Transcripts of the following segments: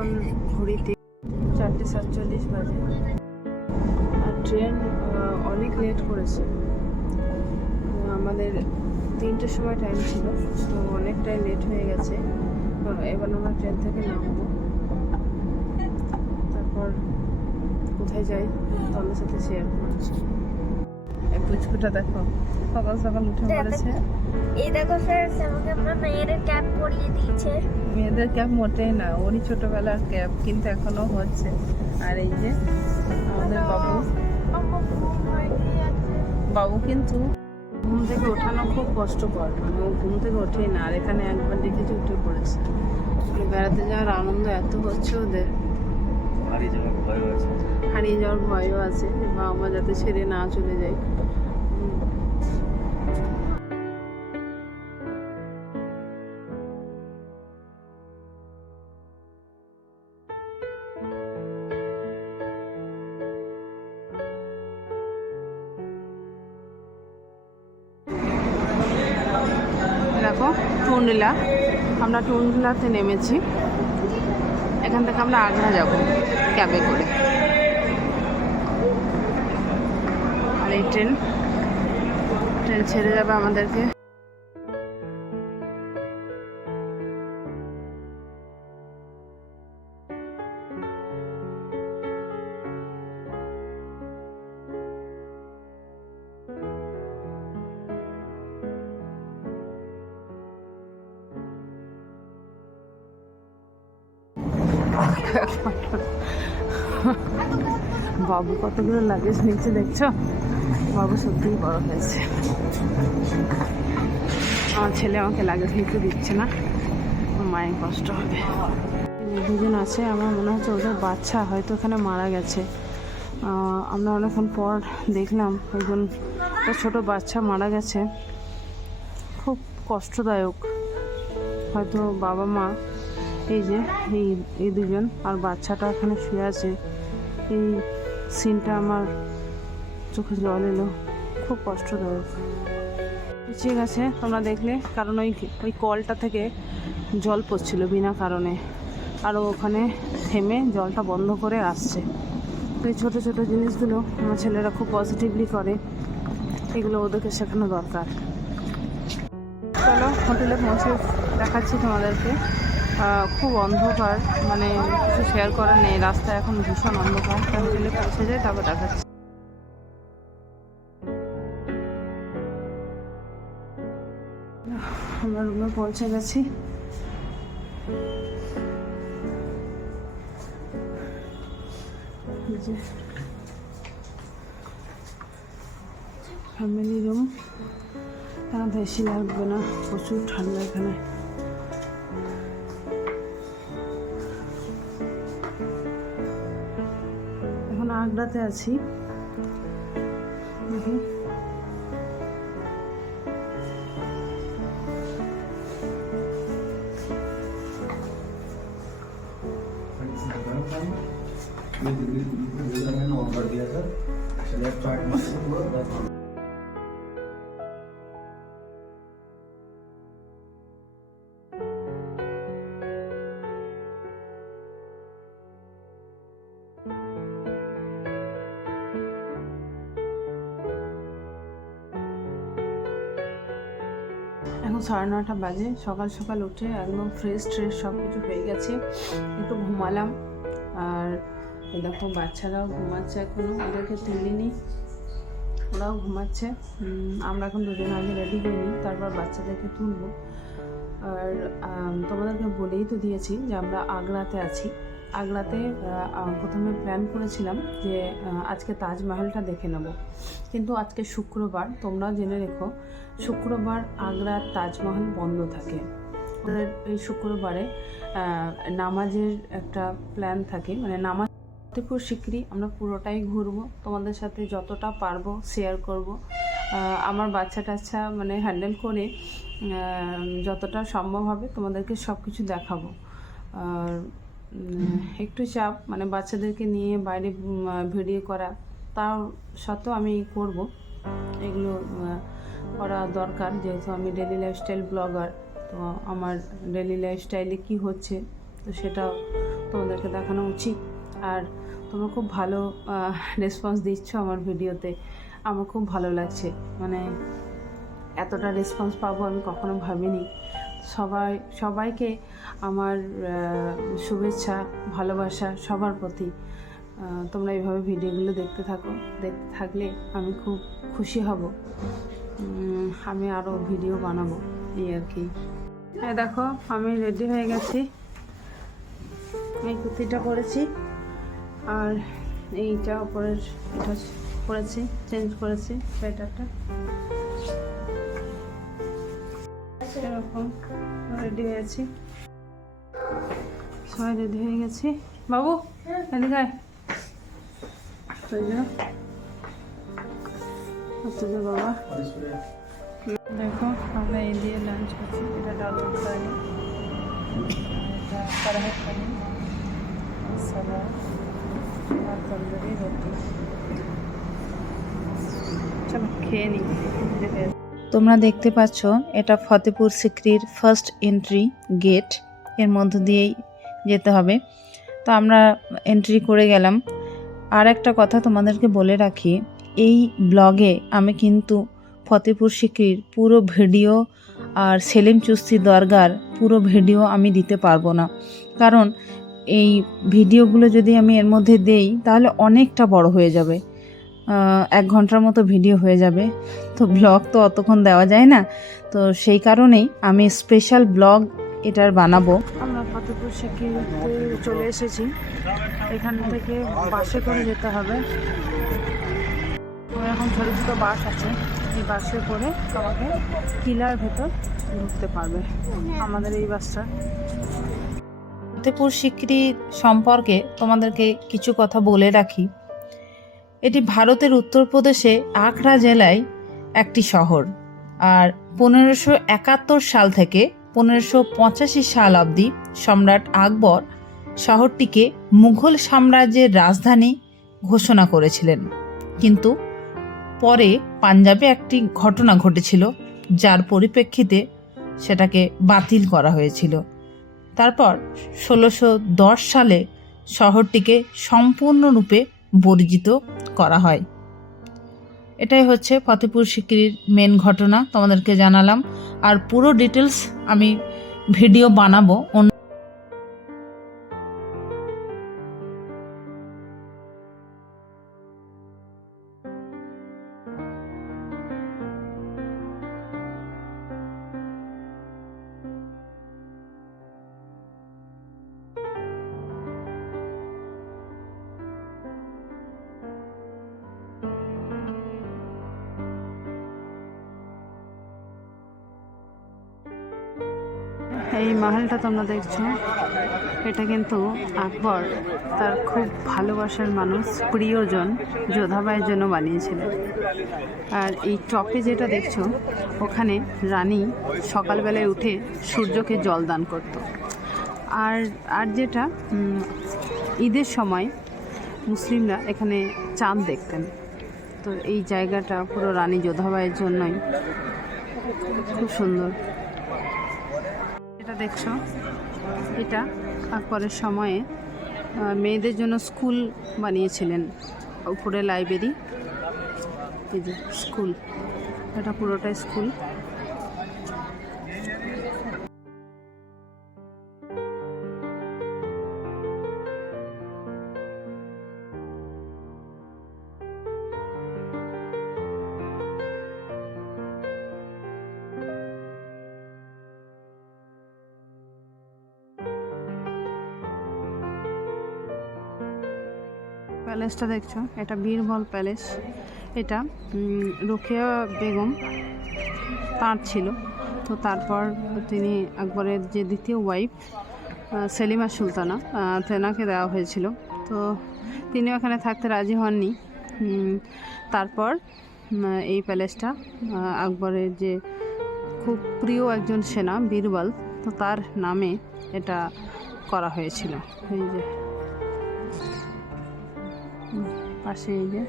এখন ঘড়িতে 4:47 বাজে, আর ট্রেন অনেক লেট করেছে। আমাদের 3টের সময় টাইম ছিল, তো অনেকটাই লেট হয়ে গেছে। এবার আমরা ট্রেন থেকে নামবো, তারপর কোথায় যাই তোমাদের সাথে শেয়ার করছি। এই পুচকুটা দেখো সকাল সকাল উঠে পড়েছে। এই দেখো फ्रेंड्स, আমাকে আমার মেয়ের ক্যাপ পরিয়ে দিয়েছে। মেয়েদের ক্যাপ মোটেই না, ওরই ছোটবেলার ক্যাপ, কিন্তু এখনো হচ্ছে। আর এই যে আমাদের বাবু কিন্তু ঘুম থেকে ওঠানো খুব কষ্টকর, মানে ও ঘুম থেকে ওঠেই না। আর এখানে একবার দেখেছি উঠে পড়েছে। বেড়াতে যাওয়ার আনন্দ এত হচ্ছে ওদের, হারিয়ে যাওয়ার ভয়ও আছে, বাবা মা যাতে ছেড়ে না চলে যায়। দেখো টুনডিলা, আমরা টুনডিলাতে নেমেছি। এখান থেকে আমরা আগ্রা যাব ক্যাবে করে। আর এই ট্রেন ছেড়ে যাবে আমাদেরকে। বাবু কতগুলো লাগেজ নিচ্ছে দেখছো, বাবু সত্যিই বড় হয়েছে। আমার ছেলে আমাকে লাগেজ নিতে দিচ্ছে না, মায়ের কষ্ট হবে। দুজন আছে, আমার মনে হচ্ছে ওদের বাচ্চা হয়তো এখানে মারা গেছে। আমরা অনেকক্ষণ পর দেখলাম একজন ছোট বাচ্চা মারা গেছে। খুব কষ্টদায়ক। হয়তো বাবা মা, এই যে এই দুজন আর বাচ্চাটা এখানে শুয়ে আছে। এই সিনটা আমার চোখে জল এলো, খুব কষ্টদায়ক। ঠিক আছে, তোমরা দেখলে, কারণ ওই কলটা থেকে জল পড়ছিল বিনা কারণে, আর ওখানে থেমে জলটা বন্ধ করে আসছে। তো এই ছোটো ছোটো জিনিসগুলো আমার ছেলেরা খুব পজিটিভলি করে, এগুলো ওদেরকে শেখানো দরকার। চলো হোটেলে পৌঁছে দেখাচ্ছি তোমাদেরকে। খুব অন্ধকার, মানে কিছু শেয়ার করার নেই, রাস্তা এখন ভীষণ অন্ধকার। হোটেলে পৌঁছে যায় তারপর দেখাচ্ছি। আমরা রুমে পৌঁছে গেছি। ফ্যামিলি রুম, কেন এসি লাগবে না, প্রচুর ঠান্ডা এখানে। এখন আগ্রাতে আছি, দেখি এখন 9:30 বাজে। সকাল সকাল উঠে একদম ফ্রেশ সব কিছু হয়ে গেছে, একটু ঘুমালাম। আর দেখো বাচ্চারাও ঘুমাচ্ছে, এখনও ওদেরকে তুলিনি, ওরাও ঘুমাচ্ছে। আমরা এখন দুজন আগে রেডি হইনি, তারপর বাচ্চাদেরকে তুলবো। আর তোমাদেরকে বলেই তো দিয়েছি যে আমরা আগ্রাতে আছি। আগ্রাতে প্রথমে প্ল্যান করেছিলাম যে আজকে তাজমহলটা দেখে নেব, কিন্তু আজকে শুক্রবার, তোমরাও জেনে রেখো শুক্রবার আগ্রার তাজমহল বন্ধ থাকে। ওদের এই শুক্রবারে নামাজের একটা প্ল্যান থাকে, মানে নামাজ ফতেপুর সিকরি আমরা পুরোটাই ঘুরবো, তোমাদের সাথে যতটা পারবো শেয়ার করব। আমার বাচ্চা টাচ্চা মানে হ্যান্ডেল করে যতটা সম্ভব হবে তোমাদেরকে সব কিছু দেখাবো। আর একটু চাপ, মানে বাচ্চাদেরকে নিয়ে বাইরে ভিডিও করা, তাও সত্ত্বেও আমি করব, এগুলো করা দরকার, যেহেতু আমি ডেলি লাইফস্টাইল ব্লগার। তো আমার ডেলি লাইফস্টাইলে কী হচ্ছে তো সেটাও তোমাদেরকে দেখানো উচিত। আর তোমরা খুব ভালো রেসপন্স দিচ্ছ আমার ভিডিওতে, আমার খুব ভালো লাগছে। মানে এতটা রেসপন্স পাবো আমি কখনো ভাবিনি। সবাইকে আমার শুভেচ্ছা, ভালোবাসা সবার প্রতি। তোমরা এইভাবে ভিডিওগুলো দেখতে থাকলে আমি খুব খুশি হব। আমি আরও ভিডিও বানাবো এই আর কি। দেখো আমি রেডি হয়ে গেছি, এই কুর্তিটা পরেছি আর এইটা উপরের এটা পরেছি, চেঞ্জ করেছি সোয়েটারটা। এরকম রেডি হয়েছি, সবাই রেডি হয়ে গেছি। বাবু এদিকে আয়। বাবা দেখো আমরা এই দিয়ে লাঞ্চ করছি। এটা ডাল তরকারি, এটা কড়াই পনির, সালাদ আর তন্দুরি রুটি। চলো খেয়ে নিই। তোমরা দেখতে পাচ্ছ এটা ফতেপুর সিক্রির ফার্স্ট এন্ট্রি গেট, এর মধ্য দিয়েই যেতে হবে। তো আমরা এন্ট্রি করে গেলাম। আর একটা কথা তোমাদেরকে বলে রাখি, এই ব্লগে আমি কিন্তু ফতেপুর সিক্রির পুরো ভিডিও আর সেলিম চিশতি দরগার পুরো ভিডিও আমি দিতে পারবো না, কারণ এই ভিডিওগুলো যদি আমি এর মধ্যে দেই তাহলে অনেকটা বড় হয়ে যাবে, 1 ঘন্টার মতো ভিডিও হয়ে যাবে। তো ব্লগ তো অতক্ষণ দেওয়া যায় না, তো সেই কারণেই আমি স্পেশাল ব্লগ এটার বানাবো। আমরা ফতেপুর সিক্রিতে চলে এসেছি। এখান থেকে বাসে করে যেতে হবে। এখন ছোটো ছোটো বাস আছে, এই বাসে করে আমাকে কিলার ভেতর ঢুকতে পারবে আমাদের এই বাসটা। ফতেপুর সিক্রি সম্পর্কে তোমাদেরকে কিছু কথা বলে রাখি। এটি ভারতের উত্তরপ্রদেশে আগ্রা জেলায় একটি শহর। আর 1571 সাল থেকে 1585 সাল অবধি সম্রাট আকবর শহরটিকে মুঘল সাম্রাজ্যের রাজধানী ঘোষণা করেছিলেন, কিন্তু পরে পাঞ্জাবে একটি ঘটনা ঘটেছিল যার পরিপ্রেক্ষিতে সেটাকে বাতিল করা হয়েছিল। তারপর 1610 সালে শহরটিকে সম্পূর্ণরূপে বর্জিত করা হয়। এটাই হচ্ছে ফতেপুর সিক্রির মেন ঘটনা, তোমাদেরকে জানালাম। আর পুরো ডিটেলস আমি ভিডিও বানাবো। এই মহলটা তোমরা দেখছো, এটা কিন্তু আকবর তার খুব ভালোবাসার মানুষ, প্রিয়জন যোধাবাইয়ের জন্য বানিয়েছিলেন। আর এই টপে যেটা দেখছো, ওখানে রানী সকালবেলায় উঠে সূর্যকে জল দান করত। আর যেটা ঈদের সময় মুসলিমরা এখানে চাঁদ দেখতেন। তো এই জায়গাটা পুরো রানী যোধাবাইয়ের জন্যই খুব সুন্দর। এটা দেখছো, এটা আকবরের সময়ে মেয়েদের জন্য স্কুল বানিয়েছিলেন। উপরে লাইব্রেরি, এই যে স্কুল, এটা পুরোটাই স্কুল। প্যালেসটা দেখছো, এটা বীরবল প্যালেস। এটা রোকেয়া বেগম তার ছিল। তো তারপর তিনি আকবরের যে দ্বিতীয় ওয়াইফ সেলিমা সুলতানা, তেনাকে দেওয়া হয়েছিল। তো তিনি ওখানে থাকতে রাজি হননি। তারপর এই প্যালেসটা আকবরের যে খুব প্রিয় একজন সেনা বীরবল, তো তার নামে এটা করা হয়েছিল। এই যে পাশে এই যে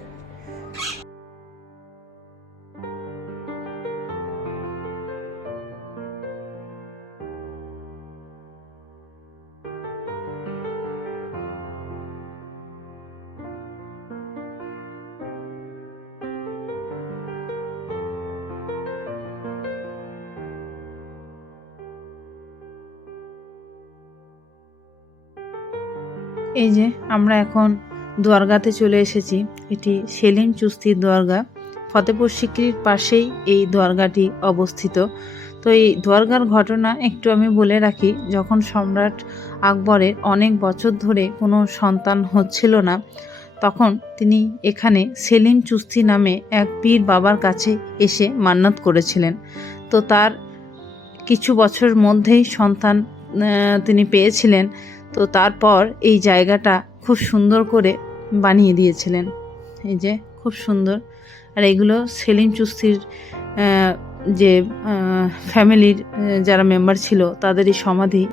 এই যে আমরা এখন দরগাতে চলে এসেছি। এটি সেলিম চিশতির দরগা। ফতেপুর সিক্রির পাশেই এই দরগাটি অবস্থিত। তো এই দরগার ঘটনা একটু আমি বলে রাখি। যখন সম্রাট আকবরের অনেক বছর ধরে কোনো সন্তান হচ্ছিল না, তখন তিনি এখানে সেলিম চিশতি নামে এক পীর বাবার কাছে এসে মান্নত করেছিলেন। তো তার কিছু বছরের মধ্যেই সন্তান তিনি পেয়েছিলেন। তো তারপর এই জায়গাটা খুব সুন্দর করে বানিয়ে দিয়েছিলেন। এই যে খুব সুন্দর। আর এগুলো সেলিম চিশতির যে ফ্যামিলির যারা মেম্বার ছিল তাদেরই সমাধি।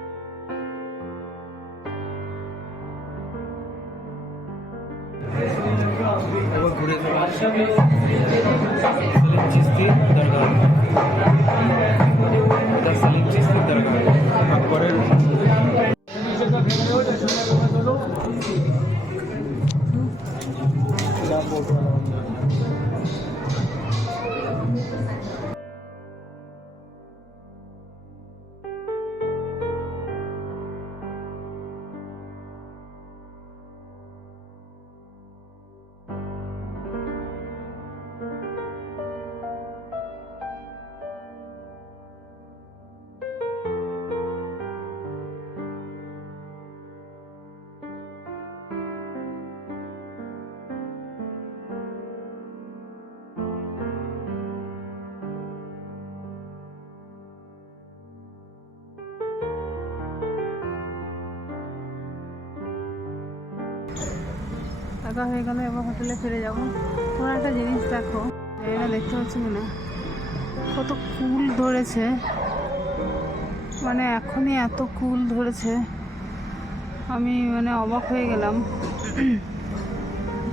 টাকা হয়ে গেলে এবার হোটেলে ফিরে যাবো। তোমরা একটা জিনিস দেখো, এটা দেখতে পাচ্ছি কিনা, কত কুল ধরেছে, মানে এখনই এত কুল ধরেছে, আমি মানে অবাক হয়ে গেলাম।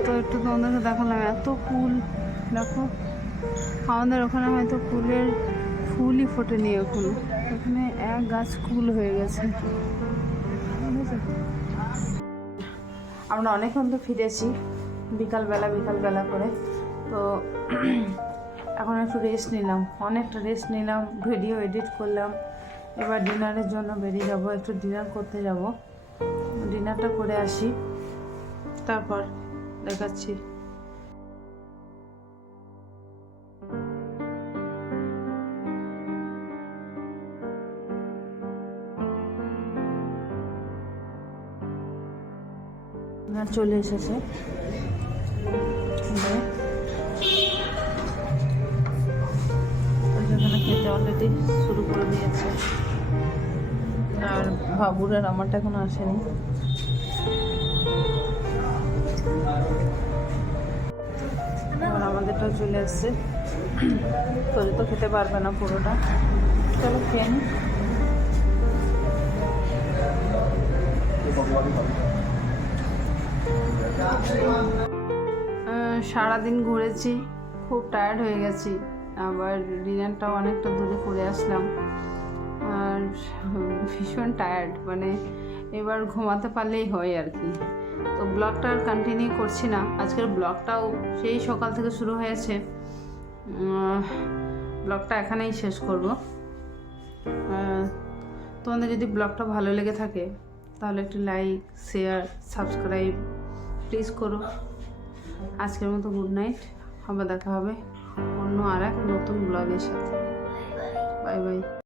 তো একটু তোমাদেরকে দেখালাম, এত কুল দেখো। আমাদের ওখানে হয়তো কুলের ফুলই ফোটেনি এখনো, এখানে এক গাছ কুল হয়ে গেছে। আমরা অনেকক্ষণ তো ফিরেছি বিকালবেলা করে। তো এখন একটু রেস্ট নিলাম, অনেকটা রেস্ট নিলাম, ভিডিও এডিট করলাম। এবার ডিনারের জন্য বেরিয়ে যাব, একটু ডিনার করতে যাব। ডিনারটা করে আসি, তারপর দেখাচ্ছি। চলে এসেছে, সেখানে খেতে অলরেডি শুরু করে দিয়েছে। আর বাবুর আর আমারটা এখনো আসেনি। আর আমাদেরটাও চলে আসছে। তোরে তো খেতে পারবে না পুরোটা, চলো খেয়ে নি। সারাদিন ঘুরেছি, খুব টায়ার্ড হয়ে গেছি। আবার ডিনারটাও অনেকটা দূরে করে আসলাম, আর ভীষণ টায়ার্ড, মানে এবার ঘুমাতে পারলেই হয় আর কি। তো ব্লগটা আর কন্টিনিউ করছি না। আজকের ব্লগটাও সেই সকাল থেকে শুরু হয়েছে। ব্লগটা এখানেই শেষ করব। তোমাদের যদি ব্লগটা ভালো লেগে থাকে তাহলে একটু লাইক, শেয়ার, সাবস্ক্রাইব প্লিজ করো। আজকের মতো গুড নাইট, আবার দেখা হবে অন্য আর এক নতুন ব্লগের সাথে। Bye bye.